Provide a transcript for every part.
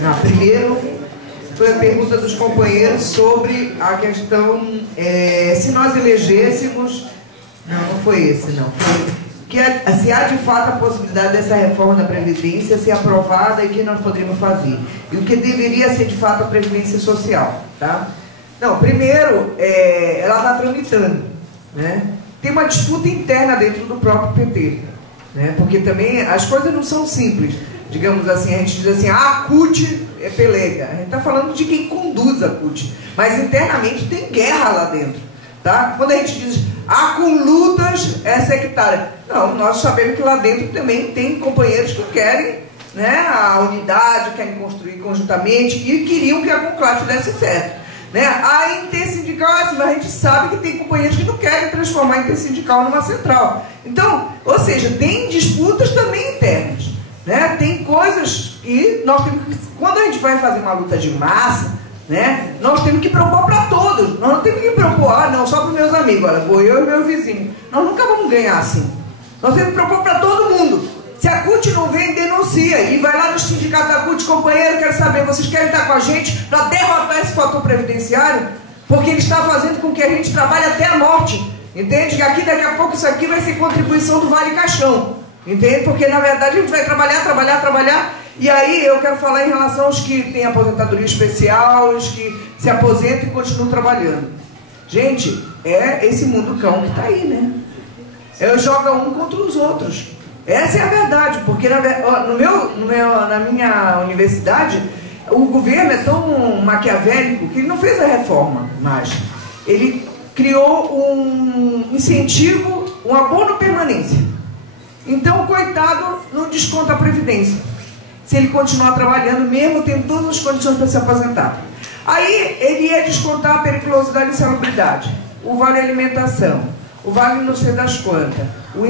Não, primeiro foi a pergunta dos companheiros sobre a questão se nós elegêssemos. Não foi esse, não. Foi que se há de fato a possibilidade dessa reforma da Previdência ser aprovada e que nós poderíamos fazer. E o que deveria ser de fato a Previdência Social. Tá? Não, primeiro, ela está tramitando. Né? Tem uma disputa interna dentro do próprio PT. Né? Porque também as coisas não são simples. Digamos assim, a gente diz assim, a CUT é pelega. A gente está falando de quem conduz a CUT. Mas internamente tem guerra lá dentro. Tá? Quando a gente diz, com lutas é sectária. Não, nós sabemos que lá dentro também tem companheiros que querem, né, a unidade, querem construir conjuntamente e queriam que a Conclave desse certo. Né? A intersindical, mas a gente sabe que tem companheiros que não querem transformar a intersindical numa central. Então, ou seja, tem disputas também internas. Né? Tem coisas que nós temos que, quando a gente vai fazer uma luta de massa, né, nós temos que propor para todos. Nós não temos que propor, não, só para os meus amigos, olha, vou eu e meu vizinho. Nós nunca vamos ganhar assim. Nós temos que propor para todo mundo. Se a CUT não vem, denuncia. E vai lá no sindicato da CUT, companheiro, quero saber, vocês querem estar com a gente para derrotar esse fator previdenciário? Porque ele está fazendo com que a gente trabalhe até a morte. Entende? Que aqui, daqui a pouco, isso aqui vai ser contribuição do Vale Caixão. Entende? Porque, na verdade, a gente vai trabalhar. E aí, eu quero falar em relação aos que têm aposentadoria especial, os que se aposentam e continuam trabalhando. Gente, é esse mundo cão que está aí, né? Joga um contra os outros. Essa é a verdade, porque na minha universidade, o governo é tão maquiavélico que ele não fez a reforma, mas ele criou um incentivo, um abono permanência. Então, coitado, não desconta a Previdência. Se ele continuar trabalhando, mesmo tendo todas as condições para se aposentar. Aí, ele ia descontar a periculosidade e insalubridade, o vale alimentação, o vale não sei das quantas, o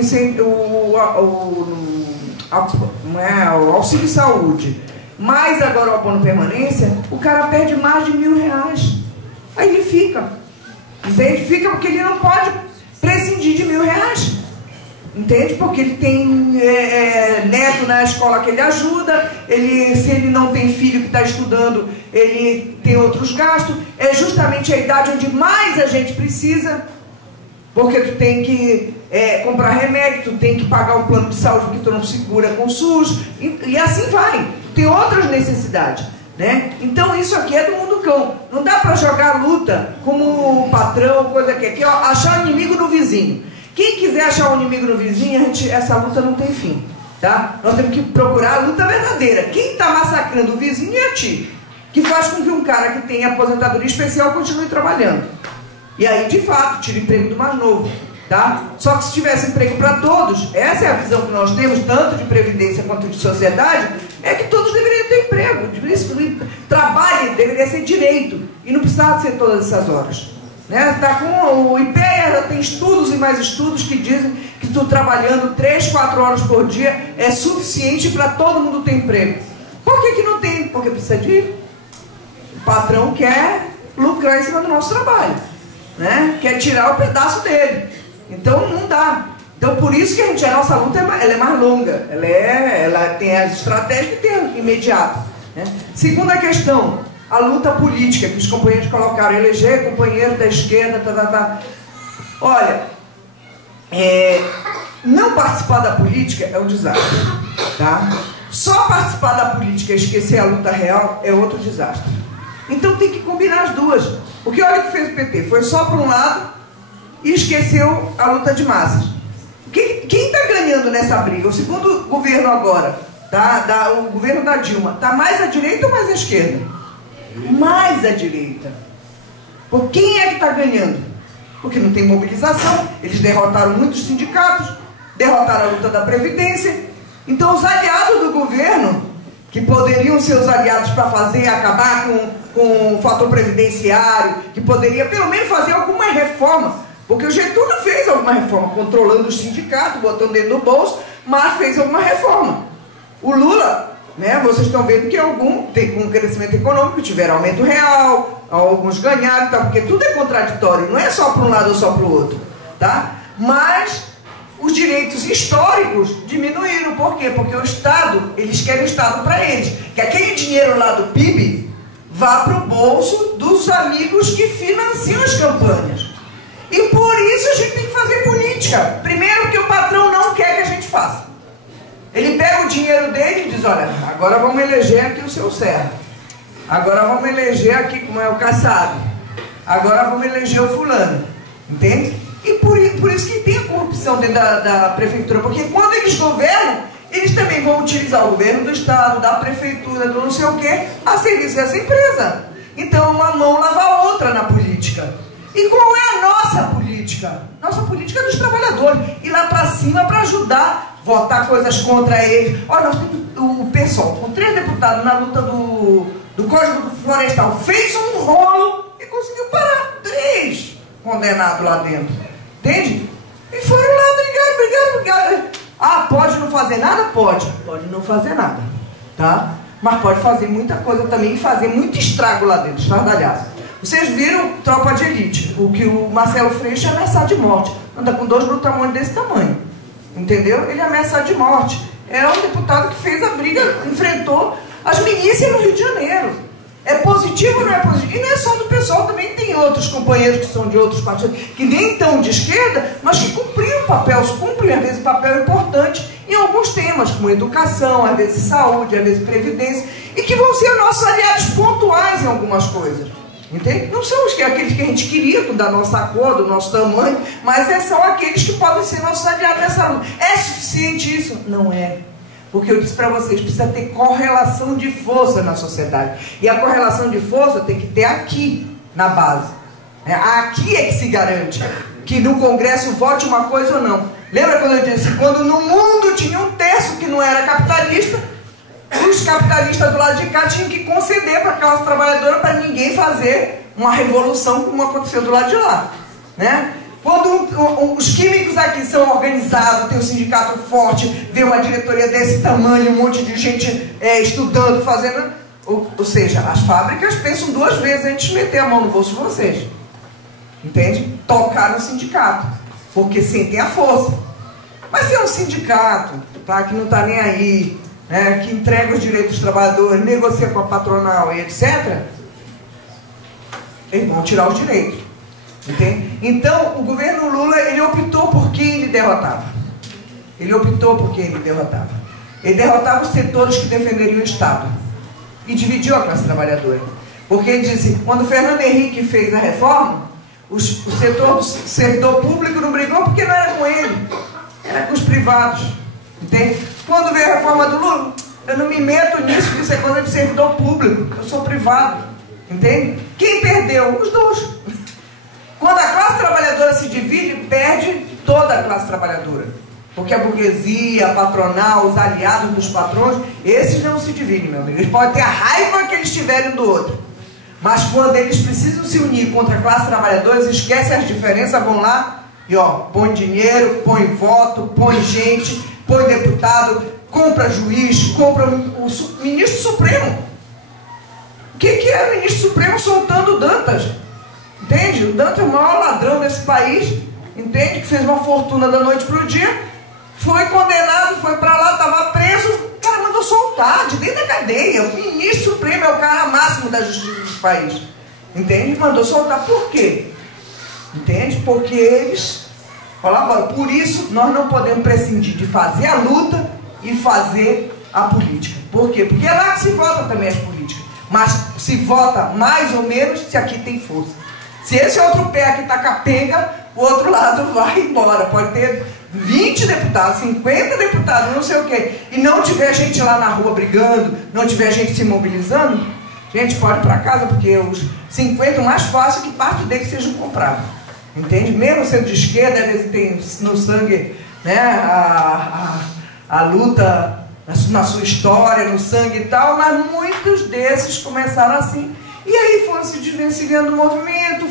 auxílio saúde, mais agora o abono permanência, o cara perde mais de R$1.000. Aí ele fica. Entende? Fica porque ele não pode prescindir de R$1.000. Entende? Porque ele tem neto na escola que ele ajuda, se ele não tem filho que está estudando, ele tem outros gastos. É justamente a idade onde mais a gente precisa, porque tu tem que comprar remédio, tu tem que pagar um plano de saúde porque tu não segura com o SUS, e assim vai. Tu tem outras necessidades. Né? Então isso aqui é do mundo cão. Não dá para jogar a luta como patrão, coisa que aqui, ó, achar o inimigo no vizinho. Quem quiser achar um inimigo no vizinho, essa luta não tem fim, tá? Nós temos que procurar a luta verdadeira. Quem está massacrando o vizinho é a ti, que faz com que um cara que tem aposentadoria especial continue trabalhando. E aí, de fato, tira o emprego do mais novo, tá? Só que se tivesse emprego para todos, essa é a visão que nós temos, tanto de previdência quanto de sociedade, é que todos deveriam ter emprego. Trabalho deveria ser direito, e não precisava ser todas essas horas. Né? Tá com o IPEA, tem estudos e mais estudos que dizem que tu trabalhando 3, 4 horas por dia é suficiente para todo mundo ter emprego. Por que não tem? Porque precisa de... O patrão quer lucrar em cima do nosso trabalho, né? Quer tirar o pedaço dele. Então não dá. Então por isso que a nossa luta ela é mais longa. Ela tem as estratégias que tem imediato. Né? Segunda questão. A luta política que os companheiros colocaram, eleger companheiro da esquerda, Olha, não participar da política é um desastre, tá? Só participar da política e esquecer a luta real é outro desastre. Então tem que combinar as duas. Porque olha o que fez o PT, foi só para um lado e esqueceu a luta de massas. Quem está ganhando nessa briga? O segundo governo agora, tá? O governo da Dilma, está mais à direita ou mais à esquerda? Mais à direita. Por quem é que está ganhando? Porque não tem mobilização, eles derrotaram muitos sindicatos, derrotaram a luta da Previdência. Então os aliados do governo, que poderiam ser os aliados para acabar com o fator previdenciário, que poderia pelo menos fazer alguma reforma, porque o Getúlio fez alguma reforma, controlando os sindicatos, botando dentro do bolso, mas fez alguma reforma. O Lula... Né? Vocês estão vendo que alguns tem com crescimento econômico, tiveram aumento real, alguns ganharam, tá? Porque tudo é contraditório, não é só para um lado ou só para o outro, tá? Mas os direitos históricos diminuíram. Por quê? Porque o Estado, eles querem o Estado para eles. Que aquele dinheiro lá do PIB vá para o bolso dos amigos que financiam as campanhas. E por isso a gente tem que fazer política. Primeiro, porque o patrão não quer que a gente faça. Ele pega o dinheiro dele e diz, olha, agora vamos eleger aqui o seu Serra. Agora vamos eleger aqui, como é o Kassab. Agora vamos eleger o fulano. Entende? E por isso que tem a corrupção dentro da prefeitura. Porque quando eles governam, eles também vão utilizar o governo do Estado, da prefeitura, do não sei o quê, a serviço dessa empresa. Então uma mão lava a outra na política. E qual é a nossa política? Nossa política é dos trabalhadores. Ir lá para cima para ajudar, votar coisas contra eles. Olha, nós temos o PSOL, com 3 deputados na luta do Código Florestal, fez um rolo e conseguiu parar 3 condenados lá dentro. Entende? E foram lá brigar. Ah, pode não fazer nada? Pode não fazer nada, tá? Mas pode fazer muita coisa também e fazer muito estrago lá dentro, estardalhaço. Vocês viram Tropa de Elite, o que o Marcelo Freixo é ameaçado de morte. Anda com 2 brutamontes desse tamanho, entendeu? Ele é ameaçado de morte. É um deputado que fez a briga, enfrentou as milícias no Rio de Janeiro. É positivo ou não é positivo? E não é só do pessoal, também tem outros companheiros que são de outros partidos, que nem estão de esquerda, mas que cumpriam papéis, cumprem às vezes papel importante em alguns temas, como educação, às vezes saúde, às vezes previdência, e que vão ser nossos aliados pontuais em algumas coisas. Entende? Não são aqueles que a gente queria, da nossa cor, do nosso tamanho, mas são aqueles que podem ser nossos aliados nessa luta. É suficiente isso? Não é. Porque eu disse para vocês, precisa ter correlação de força na sociedade. E a correlação de força tem que ter aqui, na base. Aqui é que se garante que no Congresso vote uma coisa ou não. Lembra quando eu disse, quando no mundo tinha 1/3 que não era capitalista, os capitalistas do lado de cá tinham que conceder para a classe trabalhadora para ninguém fazer uma revolução como aconteceu do lado de lá, né? Quando os químicos aqui são organizados, tem um sindicato forte, vê uma diretoria desse tamanho, um monte de gente estudando, fazendo... Ou seja, as fábricas pensam 2 vezes antes de meter a mão no bolso de vocês. Entende? Tocar no sindicato, porque sentem a força. Mas se é um sindicato, tá, que não está nem aí, né, que entrega os direitos dos trabalhadores, negocia com a patronal e etc., eles vão tirar os direitos. Entende? Então, o governo Lula, ele optou por quem ele derrotava. Ele optou por quem ele derrotava. Ele derrotava os setores que defenderiam o Estado. E dividiu a classe trabalhadora. Porque ele disse, quando Fernando Henrique fez a reforma, o setor do servidor público não brigou porque não era com ele, era com os privados. Entende? Quando veio a reforma do Lula, eu não me meto nisso, isso é coisa de servidor público, eu sou privado. Entende? Quem perdeu? Os 2. Quando a classe trabalhadora se divide, perde toda a classe trabalhadora. Porque a burguesia, a patronal, os aliados dos patrões, esses não se dividem, meu amigo. Eles podem ter a raiva que eles tiverem do outro. Mas quando eles precisam se unir contra a classe trabalhadora, eles esquecem as diferenças, vão lá e põe dinheiro, põe voto, põe gente, põe deputado, compra juiz, compra o ministro Supremo. O que é o ministro Supremo soltando o Dantas? Entende? O Dantas é o maior ladrão desse país, entende? Que fez uma fortuna da noite para o dia, foi condenado, foi para lá, estava preso, o cara mandou soltar de dentro da cadeia. O ministro Supremo é o cara máximo da justiça desse país, entende? Mandou soltar. Por quê? Entende? Porque eles colaboram. Por isso, nós não podemos prescindir de fazer a luta e fazer a política. Por quê? Porque é lá que se vota também as políticas. Mas se vota mais ou menos se aqui tem força. Se esse outro pé aqui está capenga, o outro lado vai embora. Pode ter 20 deputados, 50 deputados, não sei o quê. E não tiver gente lá na rua brigando, não tiver gente se mobilizando, gente, pode ir para casa, porque os 50 mais fácil que parte deles sejam comprados. Entende? Mesmo sendo de esquerda, às vezes tem no sangue, né, a luta na sua história, no sangue e tal, mas muitos desses começaram assim. E aí foram se desvencilhando do movimento,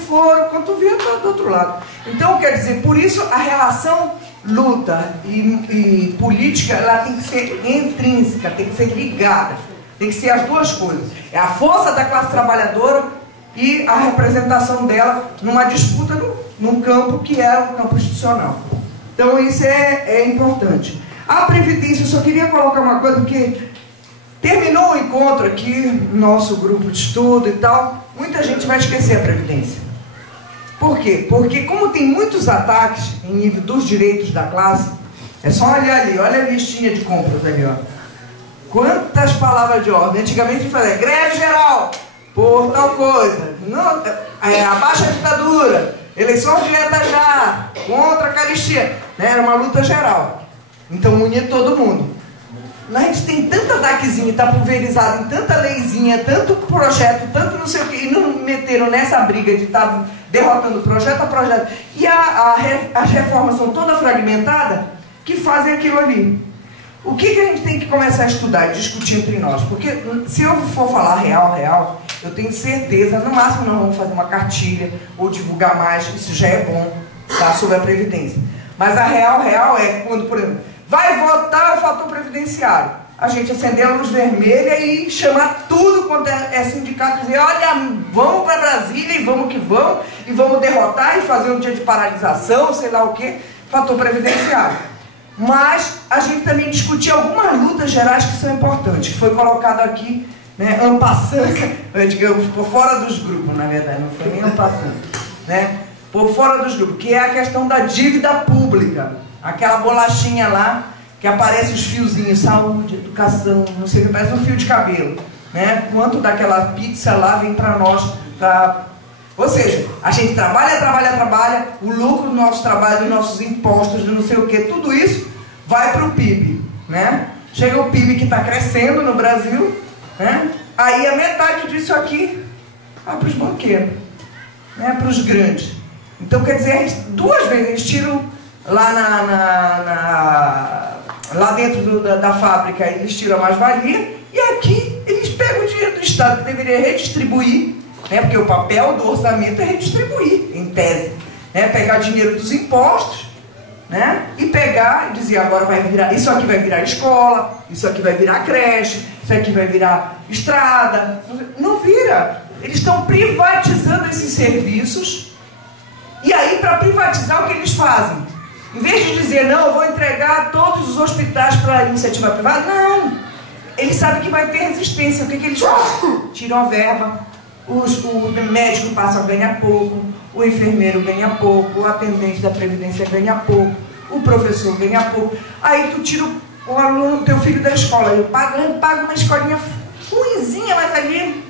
quando viram do outro lado. Então, quer dizer, por isso a relação luta e política, ela tem que ser intrínseca, tem que ser ligada, tem que ser as 2 coisas. É a força da classe trabalhadora e a representação dela numa disputa num campo que é o campo institucional. Então isso é importante. A Previdência, eu só queria colocar uma coisa, porque terminou o encontro aqui, nosso grupo de estudo e tal, muita gente vai esquecer a Previdência. Por quê? Porque como tem muitos ataques em nível dos direitos da classe, é só olhar ali, olha a listinha de compras ali, ó. Quantas palavras de ordem? Antigamente a gente fazia greve geral, por tal coisa, não, abaixa a ditadura, eleição direta já, contra a caristia, né? Era uma luta geral. Então unia todo mundo. A gente tem tanta ataquezinha, está pulverizado em tanta leizinha, tanto projeto, tanto não sei o que, e não meteram nessa briga de estar derrotando projeto a projeto. E as reformas são todas fragmentadas, que fazem aquilo ali. O que a gente tem que começar a estudar e discutir entre nós? Porque se eu for falar real, eu tenho certeza, no máximo nós vamos fazer uma cartilha ou divulgar mais, isso já é bom, tá, sobre a Previdência. Mas a real é quando, por exemplo, vai votar o fator previdenciário, a gente acender a luz vermelha e chamar tudo quanto é sindicato e dizer, olha, vamos para Brasília e vamos derrotar e fazer um dia de paralisação, sei lá o que, fator previdenciário. Mas a gente também discutiu algumas lutas gerais que são importantes, que foi colocado aqui, né, en passant, digamos, por fora dos grupos, na verdade, não foi nem en passant, né, por fora dos grupos, que é a questão da dívida pública, aquela bolachinha lá, que aparece os fiozinhos, saúde, educação, não sei o que, parece um fio de cabelo, né, quanto daquela pizza lá vem para nós, ou seja, a gente trabalha, o lucro do nosso trabalho, dos nossos impostos, do não sei o que, tudo isso vai para o PIB, né? Chega o PIB que está crescendo no Brasil, né? Aí a metade disso aqui vai para os banqueiros, né? Para os grandes. Então, quer dizer, duas vezes eles tiram lá, lá dentro da fábrica, eles tiram a mais-valia, e aqui eles pegam o dinheiro do Estado, que deveria redistribuir, né, porque o papel do orçamento é redistribuir, em tese, né, pegar dinheiro dos impostos, né, e pegar e dizer, agora vai virar, isso aqui vai virar escola, isso aqui vai virar creche, isso aqui vai virar estrada. Não vira. Eles estão privatizando esses serviços, e aí para privatizar o que eles fazem? Em vez de dizer, não, eu vou entregar todos os hospitais para a iniciativa privada, não. Eles sabem que vai ter resistência. O que eles fazem? Tiram a verba. O médico passa a ganhar pouco, o enfermeiro ganha pouco, o atendente da Previdência ganha pouco, o professor ganha pouco. Aí tu tira o aluno, teu filho da escola, eu pago uma escolinha ruinzinha, mas ali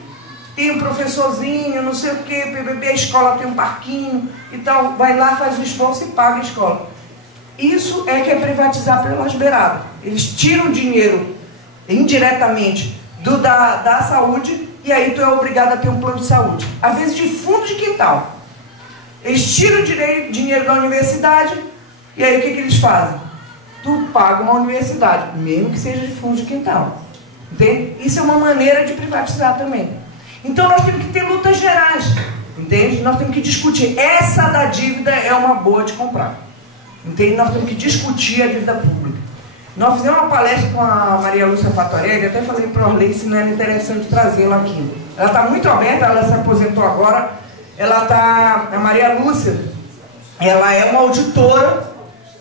tem um professorzinho, não sei o que, a escola tem um parquinho e tal, vai lá, faz o esforço e paga a escola. Isso é que é privatizar pelas beiradas. Eles tiram dinheiro indiretamente da saúde. E aí tu é obrigado a ter um plano de saúde. Às vezes de fundo de quintal. Eles tiram o dinheiro da universidade. E aí o que eles fazem? Tu paga uma universidade, mesmo que seja de fundo de quintal. Entende? Isso é uma maneira de privatizar também. Então nós temos que ter lutas gerais. Entende? Nós temos que discutir. Essa da dívida é uma boa de comprar. Entende? Nós temos que discutir a dívida pública. Nós fizemos uma palestra com a Maria Lúcia Fatorelli, até falei para a Orley se não era interessante trazê-la aqui. Ela está muito aberta, ela se aposentou agora. A Maria Lúcia, ela é uma auditora,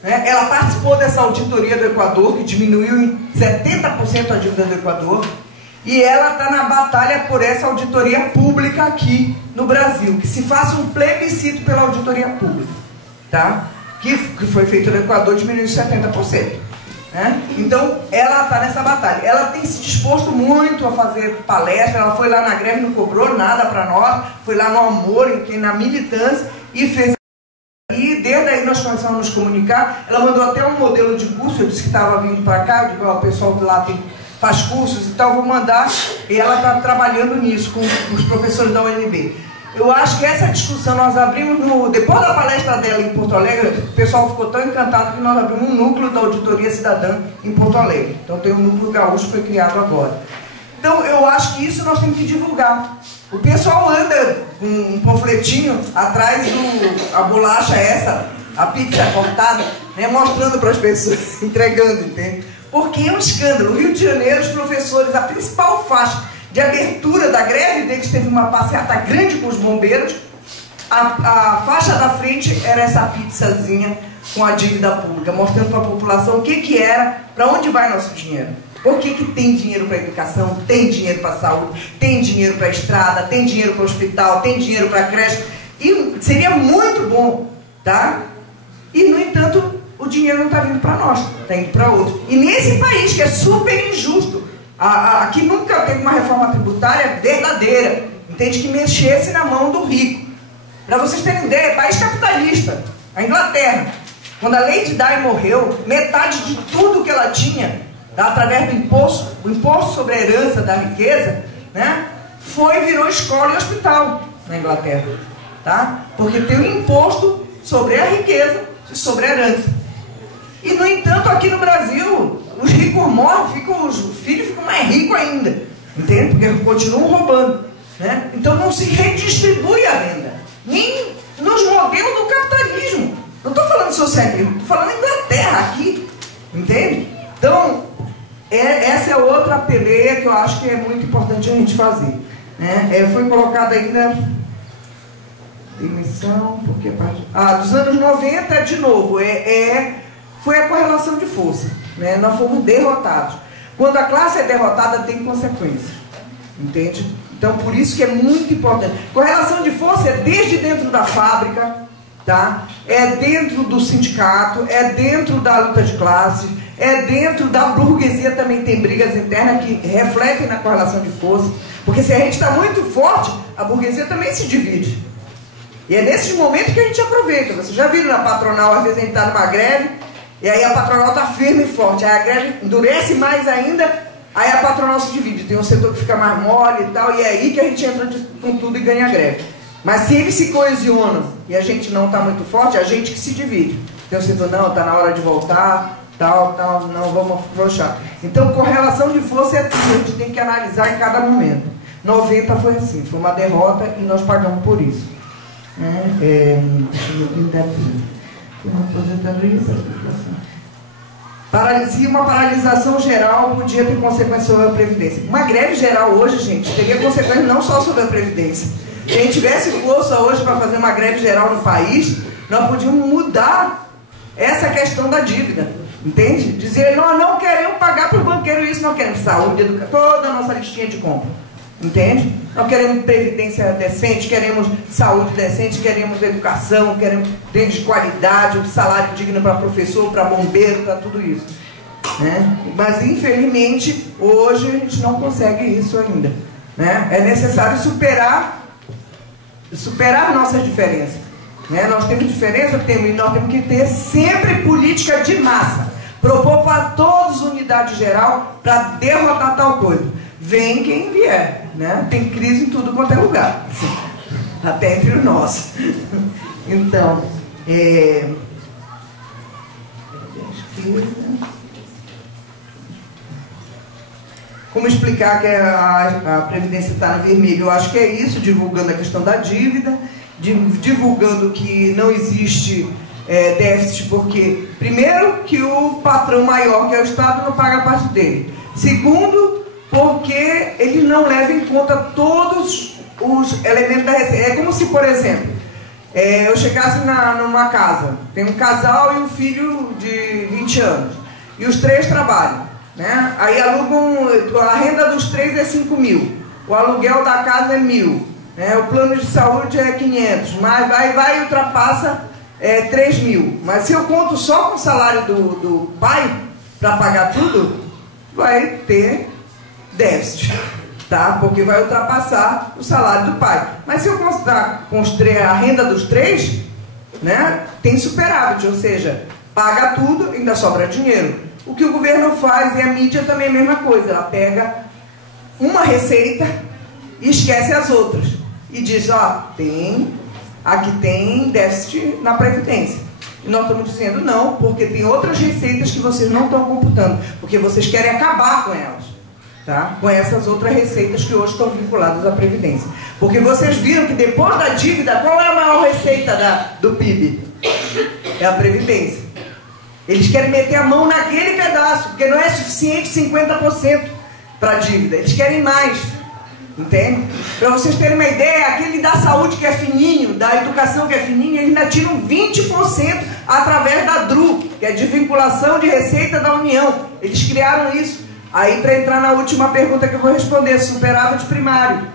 né? Ela participou dessa auditoria do Equador, que diminuiu em 70% a dívida do Equador, e ela está na batalha por essa auditoria pública aqui no Brasil, que se faça um plebiscito pela auditoria pública, tá? Que foi feito no Equador, diminuiu em 70%. Então, ela está nessa batalha. Ela tem se disposto muito a fazer palestra. Ela foi lá na greve, não cobrou nada para nós. Foi lá no amor, na militância e fez. E desde aí nós começamos a nos comunicar. Ela mandou até um modelo de curso. Eu disse que estava vindo para cá. Eu digo, ó, o pessoal de lá faz cursos e tal, vou mandar. E ela está trabalhando nisso com os professores da UNB. Eu acho que essa discussão nós abrimos, depois da palestra dela em Porto Alegre, o pessoal ficou tão encantado que nós abrimos um núcleo da Auditoria Cidadã em Porto Alegre. Então tem um núcleo gaúcho que foi criado agora. Então eu acho que isso nós temos que divulgar. O pessoal anda com um panfletinho atrás a bolacha essa, a pizza cortada, né, mostrando para as pessoas, entregando, entende? Porque é um escândalo. O Rio de Janeiro, os professores, a principal faixa de abertura da greve deles, teve uma passeata grande com os bombeiros. A faixa da frente era essa pizzazinha com a dívida pública, mostrando para a população o que era, para onde vai nosso dinheiro. Por que tem dinheiro para educação, tem dinheiro para saúde, tem dinheiro para estrada, tem dinheiro para hospital, tem dinheiro para creche. E seria muito bom, tá? E, no entanto, o dinheiro não está vindo para nós, está indo para outro. E nesse país que é super injusto, aqui nunca teve uma reforma tributária verdadeira, entende? Que mexesse na mão do rico. Para vocês terem ideia, país capitalista, a Inglaterra, quando a Lady Di morreu, metade de tudo que ela tinha, tá, através do imposto, o imposto sobre a herança da riqueza, né, virou escola e hospital na Inglaterra, tá? Porque tem um imposto sobre a riqueza e sobre a herança. E, no entanto, aqui no Brasil, os ricos morrem, os filhos ficam mais ricos ainda, entende? Porque continuam roubando, né? Então não se redistribui a renda, nem nos modelos do capitalismo. Não estou falando socialismo, estou falando Inglaterra aqui, entende? Então, essa é outra peleia que eu acho que é muito importante a gente fazer, né? Foi colocada ainda demissão, porque dos anos 90, de novo, foi a correlação de força, né? Nós fomos derrotados. Quando a classe é derrotada, tem consequências, entende? Então, por isso que é muito importante. Correlação de força é desde dentro da fábrica, tá? É dentro do sindicato, é dentro da luta de classes, é dentro da burguesia, também tem brigas internas que refletem na correlação de força, porque se a gente está muito forte, a burguesia também se divide. E é nesses momentos que a gente aproveita. Vocês já viram na patronal, às vezes a gente está numa greve, e aí a patronal está firme e forte, aí a greve endurece mais ainda, aí a patronal se divide, tem um setor que fica mais mole e tal, e é aí que a gente entra com tudo e ganha a greve. Mas se eles se coesionam e a gente não está muito forte, é a gente que se divide. Tem um setor, não, está na hora de voltar, tal, não, vamos afrouxar. Então, correlação de força é tudo, a gente tem que analisar em cada momento. 90 foi assim, foi uma derrota e nós pagamos por isso. Deixa eu ver aqui. Paralisia, uma paralisação geral podia ter consequências sobre a Previdência. Uma greve geral hoje, gente, teria consequências não só sobre a Previdência. Se a gente tivesse força hoje para fazer uma greve geral no país, nós podíamos mudar essa questão da dívida, entende? Dizer, nós não queremos pagar para o banqueiro isso, não queremos saúde, educação, toda a nossa listinha de compra, entende? Nós queremos previdência decente, queremos saúde decente, queremos educação, queremos dentro de qualidade, salário digno para professor, para bombeiro, para tudo isso, né? Mas infelizmente hoje a gente não consegue isso ainda, né? É necessário superar nossas diferenças, né? Nós temos diferença, e nós temos que ter sempre política de massa, propor para todos unidade geral para derrotar tal coisa. Vem quem vier, né? Tem crise em tudo quanto é lugar, até entre nós. Então, como explicar que a Previdência está no vermelho? Eu acho que é isso, divulgando a questão da dívida, divulgando que não existe déficit, porque, primeiro, que o patrão maior, que é o Estado, não paga a parte dele. Segundo, porque ele não leva em conta todos os elementos da receita. É como se, por exemplo, eu chegasse numa casa, tem um casal e um filho de 20 anos, e os três trabalham, né? Aí alugam, a renda dos três é 5 mil, o aluguel da casa é 1.000, né? O plano de saúde é 500, mas vai e ultrapassa 3 mil. Mas se eu conto só com o salário do pai para pagar tudo, vai ter déficit, tá? Porque vai ultrapassar o salário do pai. Mas se eu considerar a renda dos três, né, tem superávit, ou seja, paga tudo, ainda sobra dinheiro. O que o governo faz, e a mídia também é a mesma coisa, ela pega uma receita e esquece as outras. E diz, aqui tem déficit na Previdência. E nós estamos dizendo não, porque tem outras receitas que vocês não estão computando, porque vocês querem acabar com elas. Tá? Com essas outras receitas que hoje estão vinculadas à Previdência. Porque vocês viram que depois da dívida, qual é a maior receita do PIB? É a Previdência. Eles querem meter a mão naquele pedaço, porque não é suficiente 50% para a dívida. Eles querem mais. Entende? Para vocês terem uma ideia, aquele da saúde que é fininho, da educação que é fininho, eles ainda tiram 20% através da DRU, que é Desvinculação de Receita da União. Eles criaram isso. Aí, para entrar na última pergunta que eu vou responder, superávit primário.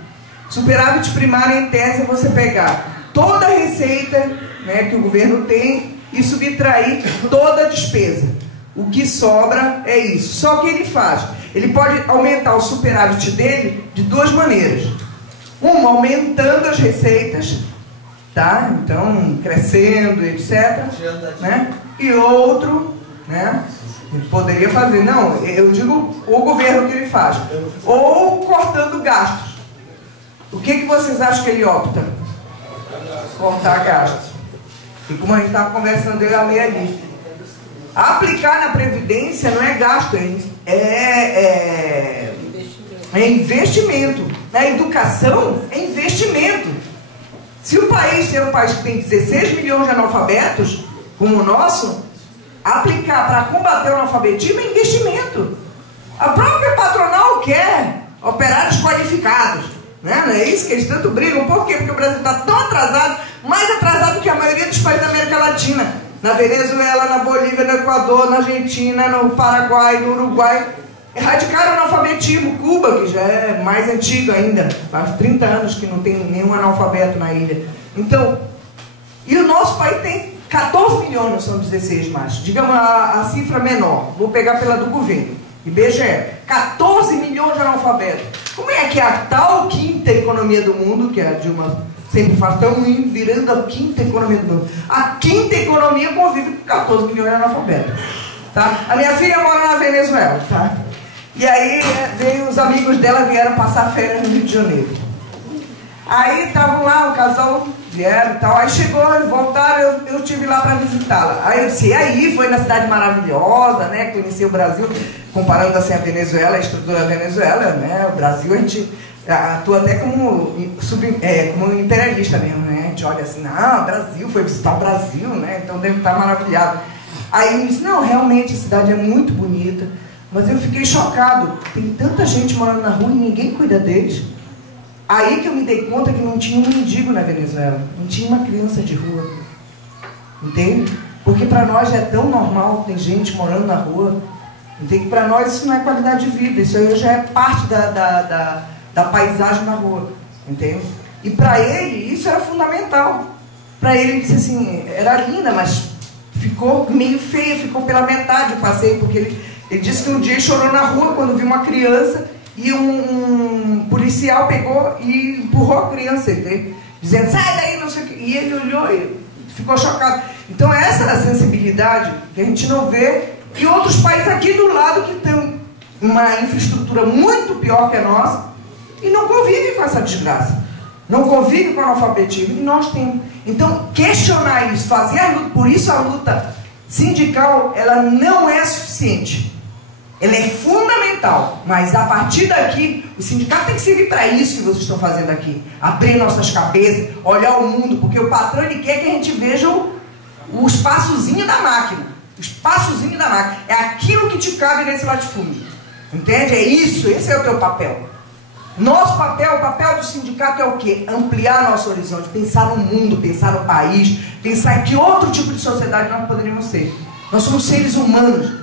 Superávit primário, em tese, é você pegar toda a receita, né, que o governo tem e subtrair toda a despesa. O que sobra é isso. Só que ele faz. Ele pode aumentar o superávit dele de duas maneiras. Uma, aumentando as receitas, tá? Então, crescendo, etc. Né? E outro, né? Ele poderia fazer, não, eu digo o governo que ele faz. Ou cortando gastos. O que vocês acham que ele opta? Cortar gastos. E como a gente estava conversando, eu ali ali. Aplicar na Previdência não é gasto, é investimento. Na educação é investimento. Se o país é um país que tem 16 milhões de analfabetos, como o nosso, aplicar para combater o analfabetismo é investimento. A própria patronal quer operários qualificados, né? Não é isso que eles tanto brigam. Por quê? Porque o Brasil está tão atrasado, mais atrasado que a maioria dos países da América Latina. Na Venezuela, na Bolívia, no Equador, na Argentina, no Paraguai, no Uruguai. Erradicaram o analfabetismo. Cuba, que já é mais antigo ainda, faz 30 anos que não tem nenhum analfabeto na ilha. Então, e o nosso país tem 14 milhões, não são 16 mais. Digamos a cifra menor. Vou pegar pela do governo. IBGE. 14 milhões de analfabetos. Como é que a tal quinta economia do mundo, que a Dilma sempre faz, estamos virando a quinta economia do mundo. A quinta economia convive com 14 milhões de analfabetos. Tá? A minha filha mora na Venezuela. Tá? E aí veio, os amigos dela vieram passar férias no Rio de Janeiro. Aí estavam lá, um casal vieram e tal. Aí chegou, voltaram, eu estive lá para visitá-la. Aí eu disse, e aí, foi na cidade maravilhosa, né? Conheci o Brasil, comparando assim a Venezuela, a estrutura da Venezuela, né? O Brasil, a gente atua até como imperialista mesmo, né? A gente olha assim, o Brasil, foi visitar o Brasil, né? Então deve estar maravilhado. Aí ele disse, não, realmente a cidade é muito bonita, mas eu fiquei chocado. Tem tanta gente morando na rua e ninguém cuida deles. Aí que eu me dei conta que não tinha um mendigo na Venezuela, não tinha uma criança de rua. Entende? Porque para nós é tão normal, tem gente morando na rua. Entende? Para nós isso não é qualidade de vida, isso aí já é parte da paisagem na rua. Entende? E para ele isso era fundamental. Para ele, disse assim, era linda, mas ficou meio feia, ficou pela metade o passeio, porque ele disse que um dia chorou na rua quando viu uma criança e um policial pegou e empurrou a criança, entende? Dizendo, sai daí, não sei o que. E ele olhou e ficou chocado. Então essa é a sensibilidade que a gente não vê em outros países aqui do lado que tem uma infraestrutura muito pior que a nossa e não convive com essa desgraça. Não convive com o analfabetismo. E nós temos. Então, questionar isso, fazer a luta, por isso a luta sindical, ela não é suficiente. Ela é fundamental, mas a partir daqui, o sindicato tem que servir para isso que vocês estão fazendo aqui. Abrir nossas cabeças, olhar o mundo, porque o patrão ele quer que a gente veja o espaçozinho da máquina. O espaçozinho da máquina. É aquilo que te cabe nesse latifúndio. Entende? É isso, esse é o teu papel. Nosso papel, o papel do sindicato é o quê? Ampliar nosso horizonte, pensar no mundo, pensar no país, pensar em que outro tipo de sociedade nós poderíamos ser. Nós somos seres humanos.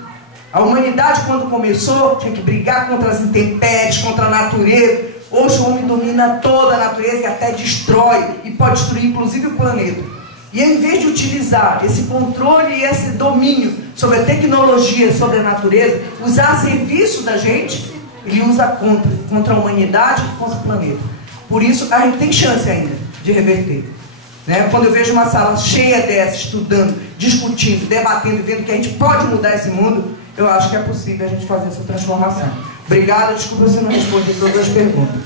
A humanidade, quando começou, tinha que brigar contra as intempéries, contra a natureza. Hoje o homem domina toda a natureza e até destrói, e pode destruir inclusive o planeta. E ao invés de utilizar esse controle e esse domínio sobre a tecnologia, sobre a natureza, usar a serviço da gente, ele usa contra a humanidade e contra o planeta. Por isso, a gente tem chance ainda de reverter. Né? Quando eu vejo uma sala cheia dessa, estudando, discutindo, debatendo, vendo que a gente pode mudar esse mundo, eu acho que é possível a gente fazer essa transformação. Obrigada, desculpa se não respondi todas as perguntas.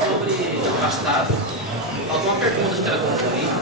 Sobre o passado, alguma pergunta que ela aí?